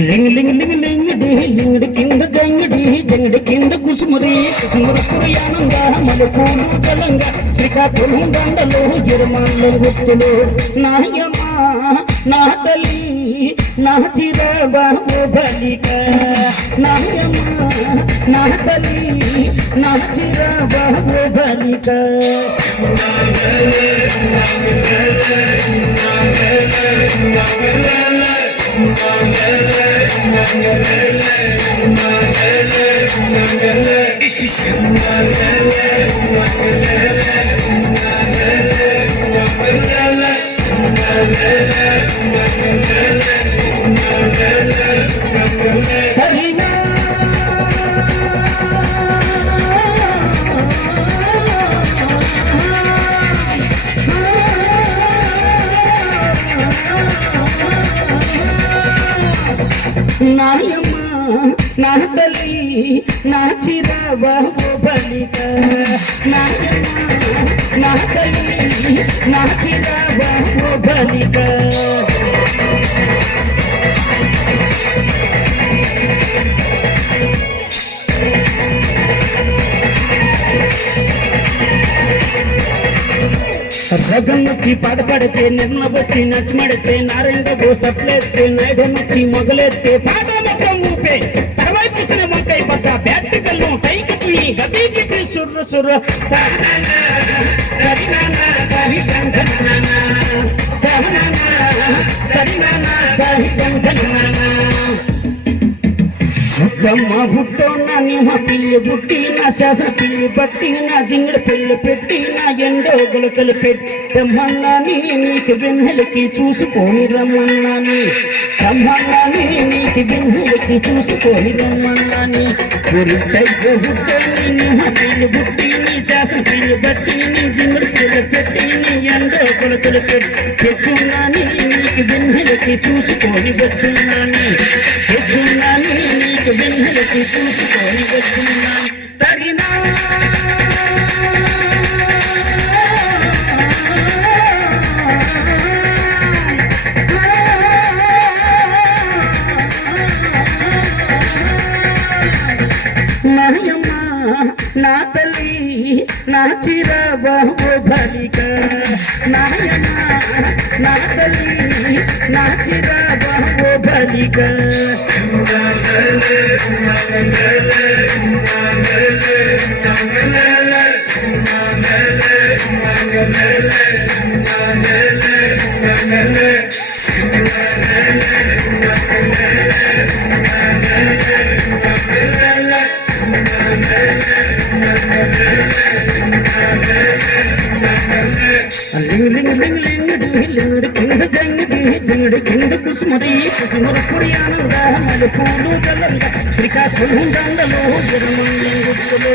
లింగ్ లింగ్ లింగ్ లింగ్ D లింగడి కింద జంగడి జంగడి కింద కుసుమురి కుసుమురు పురయానంగా మలుపూలు తెలంగా శ్రీకాకుళం దండలు గిరమాల్లో గుర్తులు నాయమ్మ నా తల్లి నా చిరబాబు బలిక నాయమ్మ నా తల్లి నా చిరబాబు బలిక నాయమ్మ నా తల్లి నా చిరబాబు బలిక నాయమ్మ నా తల్లి నా చిరబాబు బలిక రగమ్మచ్చి పాటపడితే నిర్మబట్టి నచ్చమడితే నారాయణ బోసట్లేస్తే నాయుడమచ్చి మొగలేస్తే పాటమొక్కం ఊపే తర్వాయిసిన వంకాయ పక్క బ్యాటికల్లు పైకి గదికి సుర్రు సుర్రు బొమ్మ బుట్టో నా నిమ్మ పిల్లి బుట్టి నా శాసన పిల్లి బట్టి నా జింగడి పిల్లి పెట్టి నా ఎండో గొలుసలు పెట్టి రమ్మన్నాని నీకు వెన్నెలకి చూసుకొని రమ్మన్నాని రమ్మన్నాని నీకు వెన్నెలకి చూసుకొని రమ్మన్నాని బుట్టో బుట్టోని నిమ్మ పిల్లి బుట్టి నీ శాసన పిల్లి బట్టి నీ జింగడి పిల్లి పెట్టి నీ ఎండో గొలుసలు పెట్టి తెచ్చున్నాని నీకు వెన్నెలకి చూసుకొని వచ్చున్నాని తెచ్చున్నాని వెన్నెలకి చూసుకొని వస్తున్నాను తరినా నాయమ్మ నా తల్లి నా చిరబాబు బలిక నాయమ్మ నా తల్లి నా చిరబాబు బలిక జంగడి కింద కుసుమరి కుసుమరు పురియానంగా మలుపూలు తెలంగా శ్రీకాకుళం దండలు గిరమండం గుర్తులు